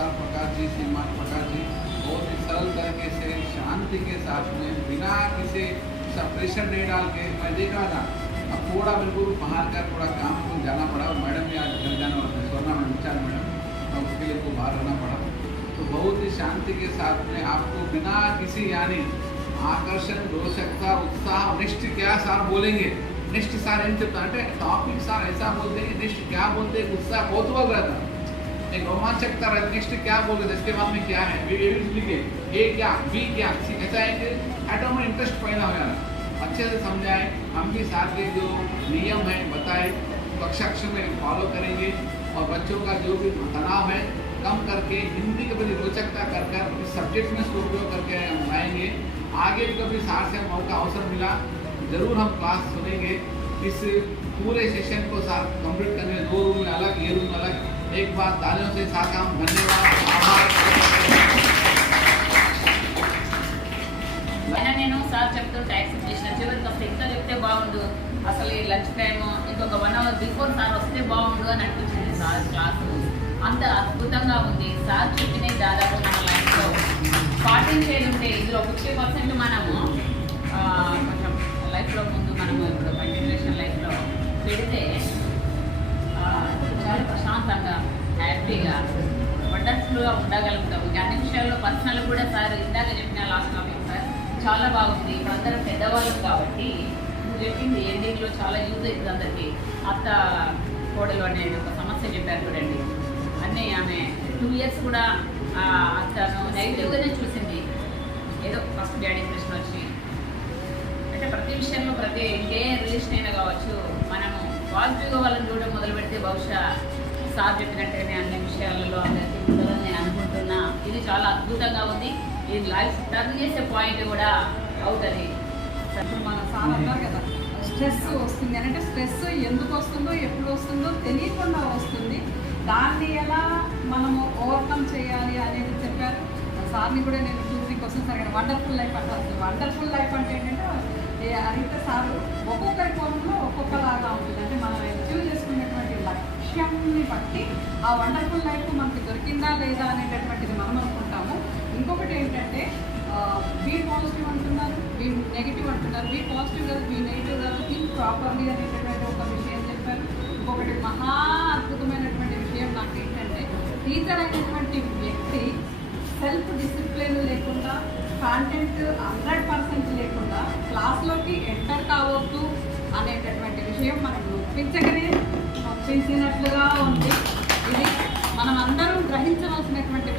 सार प्रकाश जी, श्रीमान प्रकाश जी बहुत ही सरल तरीके से शांति के साथ में बिना किसी प्रेशर नहीं डाल के, मैं देख रहा था अब थोड़ा बिल्कुल बाहर का थोड़ा काम को जाना पड़ा, मैडम भी आज घर जाना पड़ता है, स्वर्णा मैडम इंचार्ज मैडम, और उसके लिए को बाहर रहना पड़ा। तो बहुत ही शांति के साथ में आपको बिना किसी यानी आकर्षण, रोचकता, उत्साह, नेक्स्ट क्या सार बोलेंगे, नेक्स्ट सार ఏం చెప్తా అంటే టాపిక్ సార్ ऐसा बोलते हैं, नेक्स्ट क्या बोलते हैं, उत्साह कौतूहल रहता है, एक रोमांचकता रहती है, नेक्स्ट क्या बोल रहे इसके बाद में क्या है, लिखे ए क्या बी क्या, ऐसा है कि एटम में इंटरेस्ट पैदा हो जाना। अच्छे से समझाएं, हम भी साथ के जो नियम है बताए कक्षा में फॉलो करेंगे और बच्चों का जो भी तनाव है कम करके हिंदी के प्रति रोचकता कर इस सब्जेक्ट में इसको उपयोग करके हम लाएंगे। आगे भी कभी सार से मौका अवसर मिला ज़रूर हम क्लास सुनेंगे। इस पूरे सेशन को साथ कंप्लीट करने 2 रूम में अलग, ये रूम में अलग, एक बार तालियों से साथ हम धन्यवाद आभार। నేను సార్ చెప్తూ ట్యాక్స్ చేసిన చివరికి అసలు ఇంకా చెప్తే బాగుండు, అసలు ఈ లంచ్ టైము ఇంకొక 1 అవర్ బిఫోర్ సార్ వస్తే బాగుండు అని అనిపించింది సార్ క్లాసు. అంత అద్భుతంగా ఉంది. సార్ చెప్పినవి దాదాపు మన లైఫ్లో పాటించేది ఉంటే ఇందులో 50% మనము కొంచెం లైఫ్లో ముందు మనము ఇప్పుడు కంటిన్యూషన్ లైఫ్లో పెడితే చాలా ప్రశాంతంగా హ్యాపీగా వండర్ఫుల్గా ఉండగలుగుతాము. ఇంకా అన్ని విషయాల్లో పర్సనల్ కూడా సార్ ఇందాక చెప్పిన లాస్ట్ టాపిక్ సార్ చాలా బాగుంది. ఇప్పుడు అందరం పెద్దవాళ్ళు కాబట్టి నువ్వు చెప్పింది ఎండింగ్లో చాలా యూజ్ అవుతుంది అందరికీ. అత్త కోడలు అనేది ఒక సమస్య చెప్పారు చూడండి, అన్నీ ఆమె 2 ఇయర్స్ కూడా అతను నెగిటివ్గానే చూసింది. ఏదో ఫస్ట్ డాడీ ప్రశ్న వచ్చి అంటే ప్రతి విషయంలో ప్రతి ఏ రిలేషన్ అయినా కావచ్చు మనము పాజిటివ్గా వాళ్ళని చూడడం మొదలు పెడితే బహుశా సార్ చెప్పినట్టుగానే అన్ని విషయాలలో అందరికీ ఉండాలని నేను అనుకుంటున్నా. ఇది చాలా అద్భుతంగా ఉంది. ఇది లైఫ్ టర్న్ చేసే పాయింట్ కూడా అవుతుంది. మన సార్ అన్నారు కదా, స్ట్రెస్ వస్తుంది అని, అంటే స్ట్రెస్ ఎందుకు వస్తుందో ఎప్పుడు వస్తుందో తెలియకుండా వస్తుంది, దాన్ని ఎలా మనము ఓవర్కమ్ చేయాలి అనేది చెప్పారు. సార్ని కూడా నేను 2-3 క్వశ్చన్స్ అడిగాను. వండర్ఫుల్ లైఫ్ అంటారు. వండర్ఫుల్ లైఫ్ అంటే ఏంటంటే అడిగితే సార్ ఒక్కొక్కరి కోణంలో ఒక్కొక్కలాగా ఉంటుంది. అంటే మనం అచీవ్ చేసుకునేటువంటి లక్ష్యాన్ని బట్టి ఆ వండర్ఫుల్ లైఫ్ మనకి దొరికిందా లేదా అనేటటువంటిది మనం అనుకుంటాము. ఇంకొకటి ఏంటంటే బీ పాజిటివ్ అంటున్నారు, బీ నెగిటివ్ అంటున్నారు. బీ పాజిటివ్ కాదు, బీ నెగిటివ్ కాదు, థింక్ ప్రాపర్లీ అనేటటువంటి ఒక విషయం చెప్పారు. ఇంకొకటి మహా అద్భుతమైనటువంటి విషయం నాకు ఏంటంటే, టీచర్ అయినటువంటి వ్యక్తి సెల్ఫ్ డిసిప్లిన్ లేకుండా, కాంటెంట్ 100% లేకుండా క్లాస్లోకి ఎంటర్ కావద్దు అనేటటువంటి విషయం మనకు ఒప్పించగానే ఒప్పించినట్లుగా ఉంది. ఇది మనం అందరం గ్రహించవలసినటువంటి